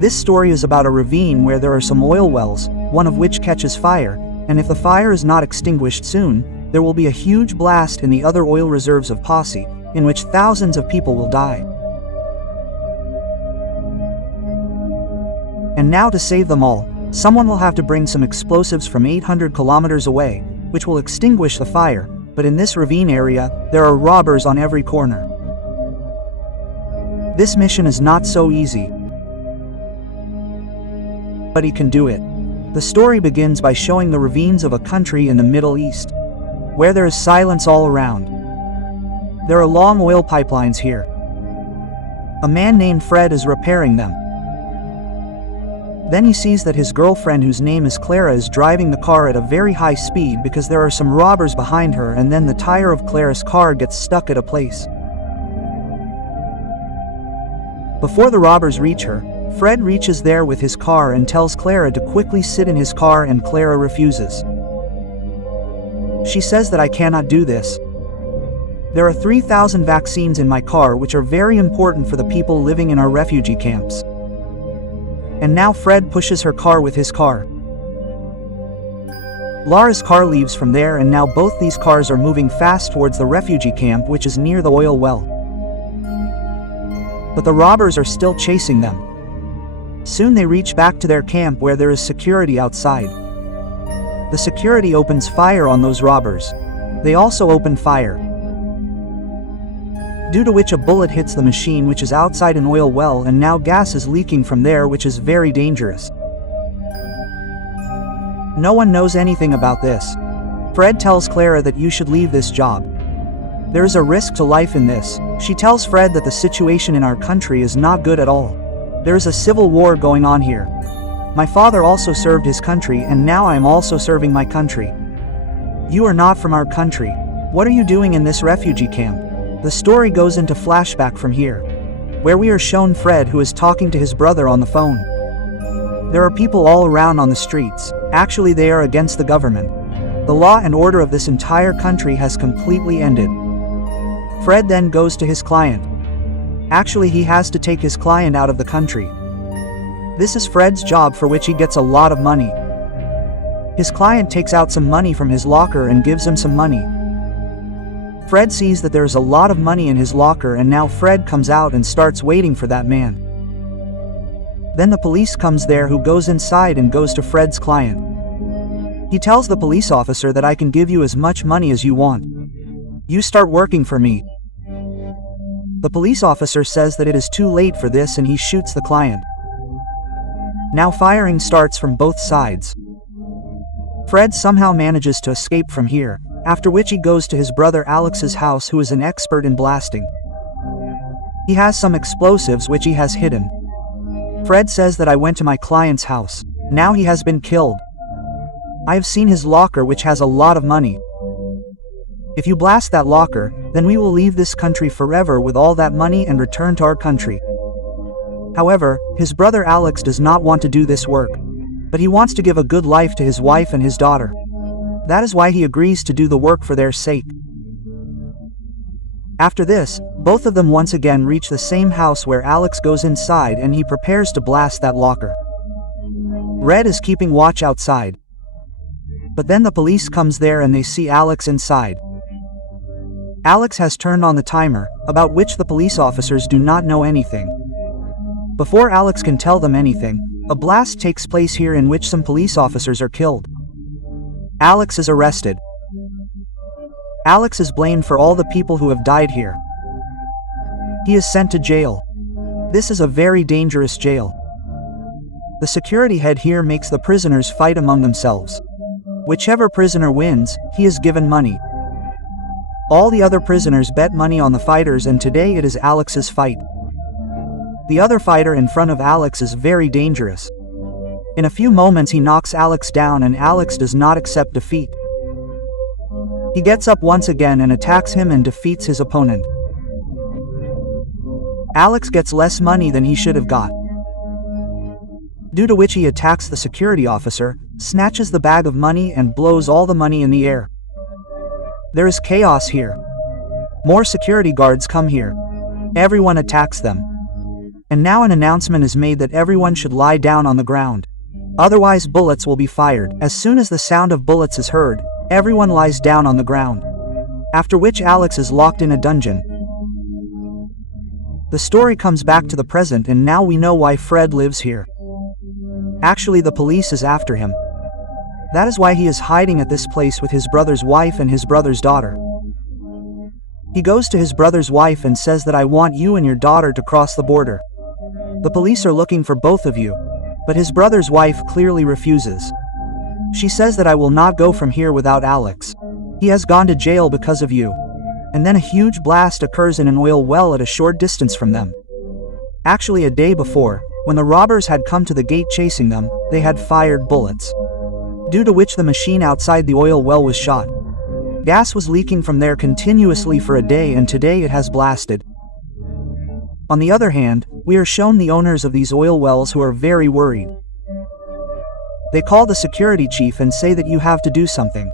This story is about a ravine where there are some oil wells, one of which catches fire, and if the fire is not extinguished soon, there will be a huge blast in the other oil reserves of Posse, in which thousands of people will die. And now to save them all, someone will have to bring some explosives from 800 kilometers away, which will extinguish the fire, but in this ravine area, there are robbers on every corner. This mission is not so easy, but he can do it. The story begins by showing the ravines of a country in the Middle East, where there is silence all around. There are long oil pipelines here. A man named Fred is repairing them. Then he sees that his girlfriend, whose name is Clara, is driving the car at a very high speed because there are some robbers behind her, and then the tire of Clara's car gets stuck at a place. Before the robbers reach her, Fred reaches there with his car and tells Clara to quickly sit in his car, and Clara refuses. She says that I cannot do this. There are 3,000 vaccines in my car which are very important for the people living in our refugee camps. And now Fred pushes her car with his car. Lara's car leaves from there, and now both these cars are moving fast towards the refugee camp, which is near the oil well. But the robbers are still chasing them. Soon they reach back to their camp where there is security outside. The security opens fire on those robbers. They also open fire, due to which a bullet hits the machine which is outside an oil well, and now gas is leaking from there, which is very dangerous. No one knows anything about this. Fred tells Clara that you should leave this job. There is a risk to life in this. She tells Fred that the situation in our country is not good at all. There is a civil war going on here. My father also served his country, and now I am also serving my country. You are not from our country. What are you doing in this refugee camp? The story goes into flashback from here, where we are shown Fred, who is talking to his brother on the phone. There are people all around on the streets. Actually, they are against the government. The law and order of this entire country has completely ended. Fred then goes to his client. Actually, he has to take his client out of the country. This is Fred's job, for which he gets a lot of money. His client takes out some money from his locker and gives him some money. Fred sees that there is a lot of money in his locker, and now Fred comes out and starts waiting for that man. Then the police comes there, who goes inside and goes to Fred's client. He tells the police officer that I can give you as much money as you want. You start working for me. The police officer says that it is too late for this, and he shoots the client. Now firing starts from both sides. Fred somehow manages to escape from here, after which he goes to his brother Alex's house, who is an expert in blasting. He has some explosives which he has hidden. Fred says that I went to my client's house. Now he has been killed. I have seen his locker, which has a lot of money. If you blast that locker, then we will leave this country forever with all that money and return to our country. However, his brother Alex does not want to do this work, but he wants to give a good life to his wife and his daughter. That is why he agrees to do the work for their sake. After this, both of them once again reach the same house, where Alex goes inside and he prepares to blast that locker. Red is keeping watch outside. But then the police comes there and they see Alex inside. Alex has turned on the timer, about which the police officers do not know anything. Before Alex can tell them anything, a blast takes place here in which some police officers are killed. Alex is arrested. Alex is blamed for all the people who have died here. He is sent to jail. This is a very dangerous jail. The security head here makes the prisoners fight among themselves. Whichever prisoner wins, he is given money. All the other prisoners bet money on the fighters, and today it is Alex's fight. The other fighter in front of Alex is very dangerous. In a few moments he knocks Alex down, and Alex does not accept defeat. He gets up once again and attacks him and defeats his opponent. Alex gets less money than he should have got, due to which he attacks the security officer, snatches the bag of money and blows all the money in the air. There is chaos here. More security guards come here. Everyone attacks them. And now an announcement is made that everyone should lie down on the ground. Otherwise bullets will be fired. As soon as the sound of bullets is heard, everyone lies down on the ground. After which Alex is locked in a dungeon. The story comes back to the present, and now we know why Fred lives here. Actually, the police is after him. That is why he is hiding at this place with his brother's wife and his brother's daughter. He goes to his brother's wife and says that I want you and your daughter to cross the border. The police are looking for both of you, but his brother's wife clearly refuses. She says that I will not go from here without Alex. He has gone to jail because of you. And then a huge blast occurs in an oil well at a short distance from them. Actually, a day before, when the robbers had come to the gate chasing them, they had fired bullets, due to which the machine outside the oil well was shot. Gas was leaking from there continuously for a day, and today it has blasted. On the other hand, we are shown the owners of these oil wells who are very worried. They call the security chief and say that you have to do something.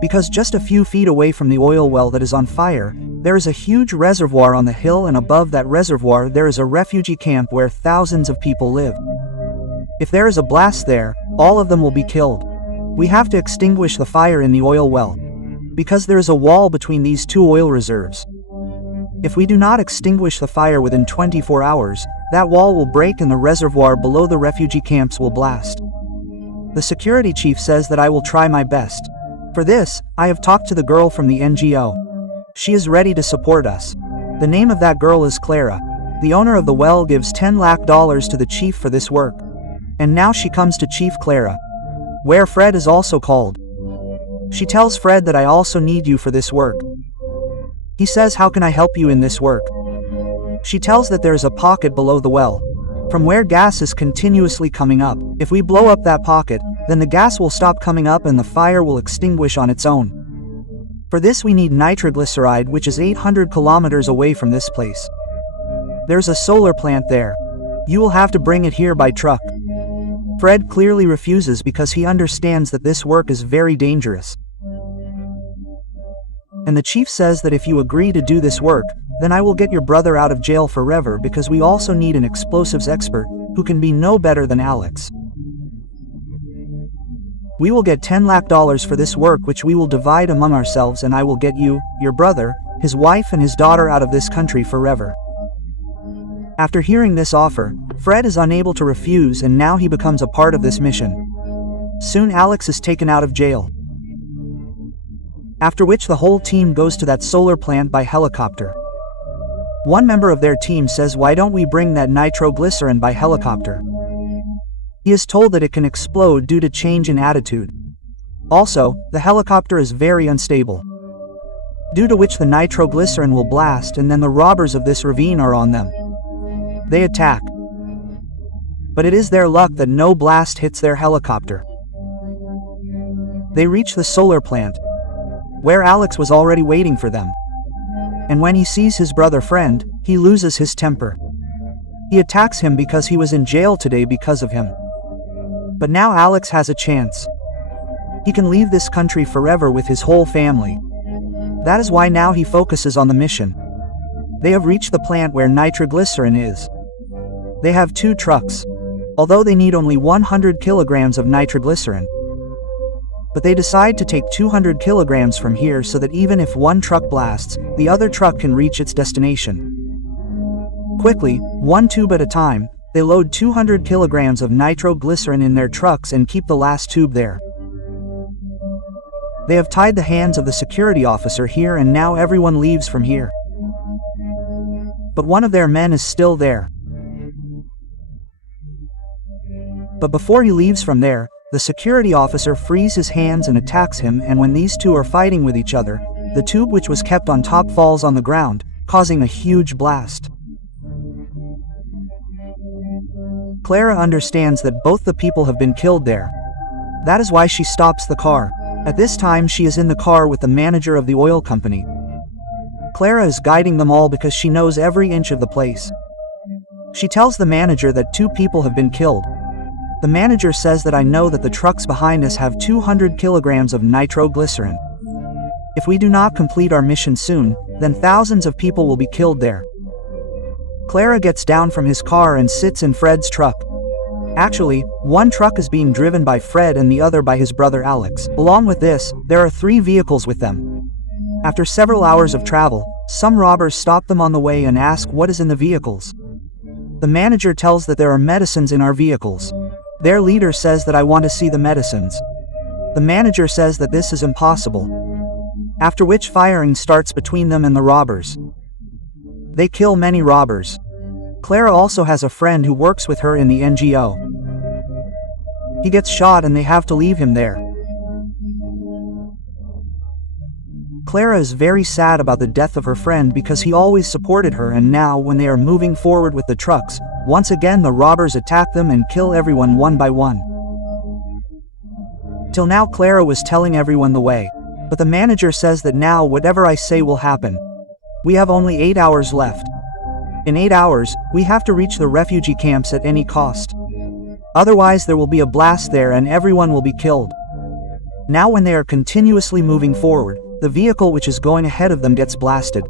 Because just a few feet away from the oil well that is on fire, there is a huge reservoir on the hill, and above that reservoir there is a refugee camp where thousands of people live. If there is a blast there, all of them will be killed. We have to extinguish the fire in the oil well, because there is a wall between these two oil reserves. If we do not extinguish the fire within 24 hours, that wall will break and the reservoir below the refugee camps will blast. The security chief says that I will try my best. For this, I have talked to the girl from the NGO. She is ready to support us. The name of that girl is Clara. The owner of the well gives $10 lakh to the chief for this work. And now she comes to Chief Clara, where Fred is also called. She tells Fred that I also need you for this work. He says, how can I help you in this work? She tells that there is a pocket below the well, from where gas is continuously coming up. If we blow up that pocket, then the gas will stop coming up and the fire will extinguish on its own. For this we need nitroglyceride, which is 800 kilometers away from this place. There's a solar plant there. You will have to bring it here by truck. Fred clearly refuses because he understands that this work is very dangerous. And the chief says that if you agree to do this work, then I will get your brother out of jail forever, because we also need an explosives expert, who can be no better than Alex. We will get $10 lakh for this work, which we will divide among ourselves, and I will get you, your brother, his wife and his daughter out of this country forever. After hearing this offer, Fred is unable to refuse, and now he becomes a part of this mission. Soon Alex is taken out of jail. After which the whole team goes to that solar plant by helicopter. One member of their team says, why don't we bring that nitroglycerin by helicopter? He is told that it can explode due to change in attitude. Also, the helicopter is very unstable, due to which the nitroglycerin will blast, and then the robbers of this ravine are on them. They attack. But it is their luck that no blast hits their helicopter. They reach the solar plant, where Alex was already waiting for them. And when he sees his brother friend, he loses his temper. He attacks him because he was in jail today because of him. But now Alex has a chance. He can leave this country forever with his whole family. That is why now he focuses on the mission. They have reached the plant where nitroglycerin is. They have 2 trucks, although they need only 100 kilograms of nitroglycerin. But they decide to take 200 kilograms from here so that even if one truck blasts, the other truck can reach its destination. Quickly, one tube at a time, they load 200 kilograms of nitroglycerin in their trucks and keep the last tube there. They have tied the hands of the security officer here, and now everyone leaves from here. But one of their men is still there. But before he leaves from there, the security officer frees his hands and attacks him, and when these two are fighting with each other, the tube which was kept on top falls on the ground, causing a huge blast. Clara understands that both the people have been killed there. That is why she stops the car. At this time she is in the car with the manager of the oil company. Clara is guiding them all because she knows every inch of the place. She tells the manager that 2 people have been killed. The manager says that I know that the trucks behind us have 200 kilograms of nitroglycerin. If we do not complete our mission soon, then thousands of people will be killed there. Clara gets down from his car and sits in Fred's truck. Actually, one truck is being driven by Fred and the other by his brother Alex. Along with this, there are 3 vehicles with them. After several hours of travel, some robbers stop them on the way and ask what is in the vehicles. The manager tells that there are medicines in our vehicles. Their leader says that I want to see the medicines. The manager says that this is impossible. After which firing starts between them and the robbers. They kill many robbers. Clara also has a friend who works with her in the NGO. He gets shot and they have to leave him there. Clara is very sad about the death of her friend because he always supported her, and now when they are moving forward with the trucks, once again the robbers attack them and kill everyone one by one. Till now Clara was telling everyone the way, but the manager says that now whatever I say will happen. We have only 8 hours left. In 8 hours, we have to reach the refugee camps at any cost. Otherwise there will be a blast there and everyone will be killed. Now when they are continuously moving forward, the vehicle which is going ahead of them gets blasted.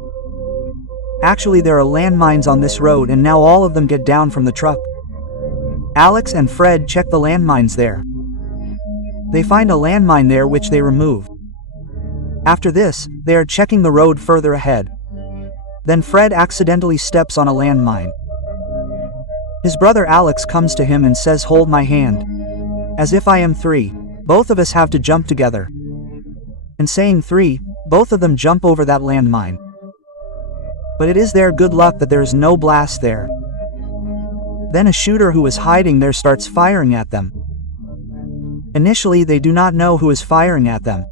Actually there are landmines on this road and now all of them get down from the truck. Alex and Fred check the landmines there. They find a landmine there which they remove. After this, they are checking the road further ahead. Then Fred accidentally steps on a landmine. His brother Alex comes to him and says, "Hold my hand. As if I am 3. Both of us have to jump together." And saying 3, both of them jump over that landmine. But it is their good luck that there is no blast there. Then a shooter who is hiding there starts firing at them. Initially they do not know who is firing at them.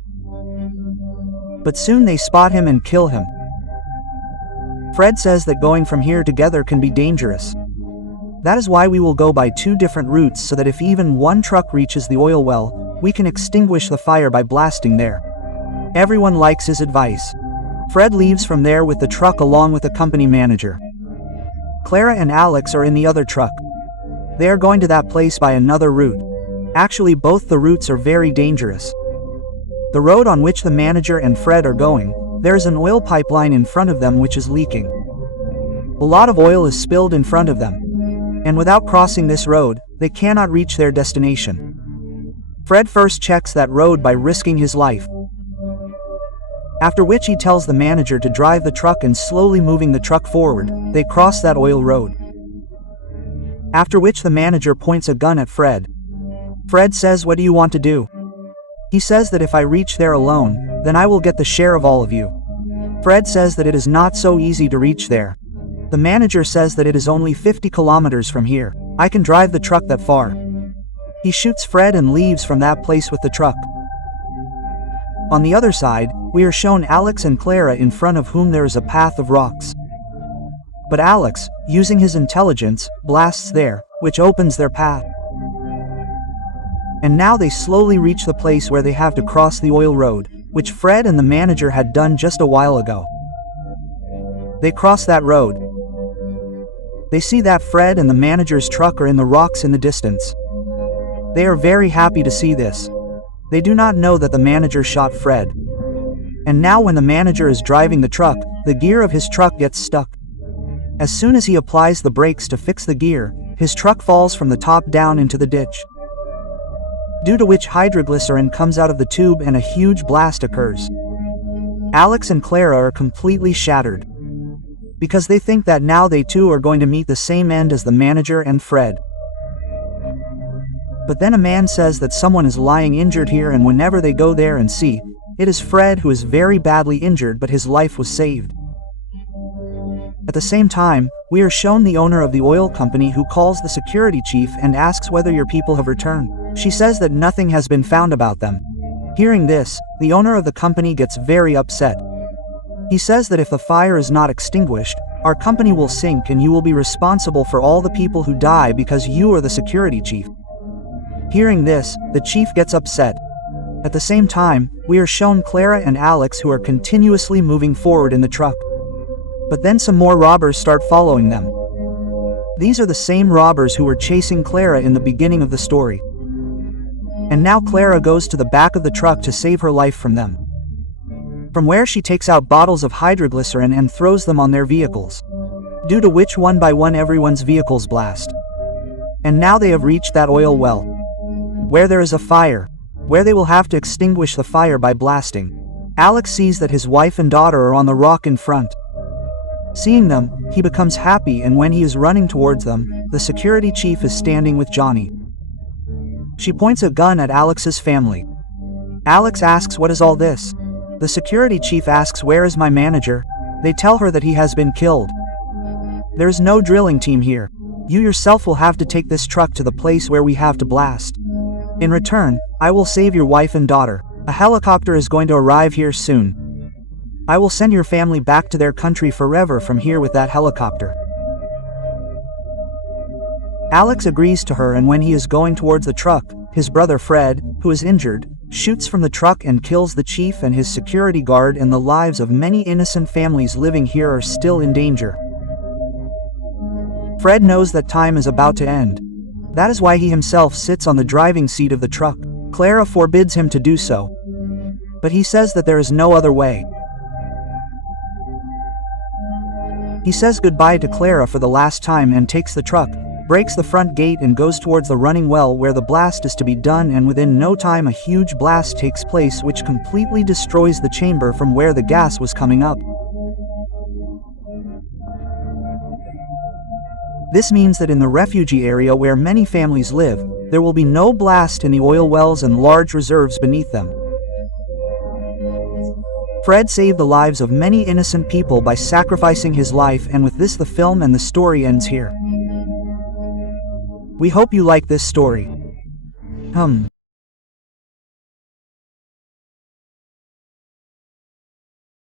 But soon they spot him and kill him. Fred says that going from here together can be dangerous. That is why we will go by 2 different routes so that if even one truck reaches the oil well, we can extinguish the fire by blasting there. Everyone likes his advice. Fred leaves from there with the truck along with the company manager. Clara and Alex are in the other truck. They are going to that place by another route. Actually both the routes are very dangerous. The road on which the manager and Fred are going, there is an oil pipeline in front of them which is leaking. A lot of oil is spilled in front of them. And without crossing this road, they cannot reach their destination. Fred first checks that road by risking his life. After which he tells the manager to drive the truck and slowly moving the truck forward, they cross that oil road. After which the manager points a gun at Fred. Fred says, "What do you want to do?" He says that if I reach there alone, then I will get the share of all of you. Fred says that it is not so easy to reach there. The manager says that it is only 50 kilometers from here. I can drive the truck that far. He shoots Fred and leaves from that place with the truck. On the other side, we are shown Alex and Clara in front of whom there is a path of rocks. But Alex, using his intelligence, blasts there, which opens their path. And now they slowly reach the place where they have to cross the oil road, which Fred and the manager had done just a while ago. They cross that road. They see that Fred and the manager's truck are in the rocks in the distance. They are very happy to see this. They do not know that the manager shot Fred. And now when the manager is driving the truck, the gear of his truck gets stuck. As soon as he applies the brakes to fix the gear, his truck falls from the top down into the ditch. Due to which hydroglycerin comes out of the tube and a huge blast occurs. Alex and Clara are completely shattered. Because they think that now they too are going to meet the same end as the manager and Fred. But then a man says that someone is lying injured here, and whenever they go there and see, it is Fred who is very badly injured, but his life was saved. At the same time, we are shown the owner of the oil company who calls the security chief and asks whether your people have returned. She says that nothing has been found about them. Hearing this, the owner of the company gets very upset. He says that if the fire is not extinguished, our company will sink and you will be responsible for all the people who die because you are the security chief. Hearing this, the chief gets upset. At the same time, we are shown Clara and Alex who are continuously moving forward in the truck. But then some more robbers start following them. These are the same robbers who were chasing Clara in the beginning of the story. And now Clara goes to the back of the truck to save her life from them. From where she takes out bottles of hydroglycerin and throws them on their vehicles. due to which one by one everyone's vehicles blast. And now they have reached that oil well, where there is a fire, where they will have to extinguish the fire by blasting. Alex sees that his wife and daughter are on the rock in front. Seeing them, he becomes happy, and when he is running towards them, the security chief is standing with Johnny. She points a gun at Alex's family. Alex asks, "What is all this?" The security chief asks, "Where is my manager?" They tell her that he has been killed. There's no drilling team here. You yourself will have to take this truck to the place where we have to blast. In return, I will save your wife and daughter. A helicopter is going to arrive here soon. I will send your family back to their country forever from here with that helicopter. Alex agrees to her, and when he is going towards the truck, his brother Fred, who is injured, shoots from the truck and kills the chief and his security guard, and the lives of many innocent families living here are still in danger. Fred knows that time is about to end. That is why he himself sits on the driving seat of the truck. Clara forbids him to do so, but he says that there is no other way. He says goodbye to Clara for the last time and takes the truck, breaks the front gate, and goes towards the running well where the blast is to be done, and within no time a huge blast takes place which completely destroys the chamber from where the gas was coming up. This means that in the refugee area where many families live, there will be no blast in the oil wells and large reserves beneath them. Fred saved the lives of many innocent people by sacrificing his life, and with this the film and the story ends here. We hope you like this story.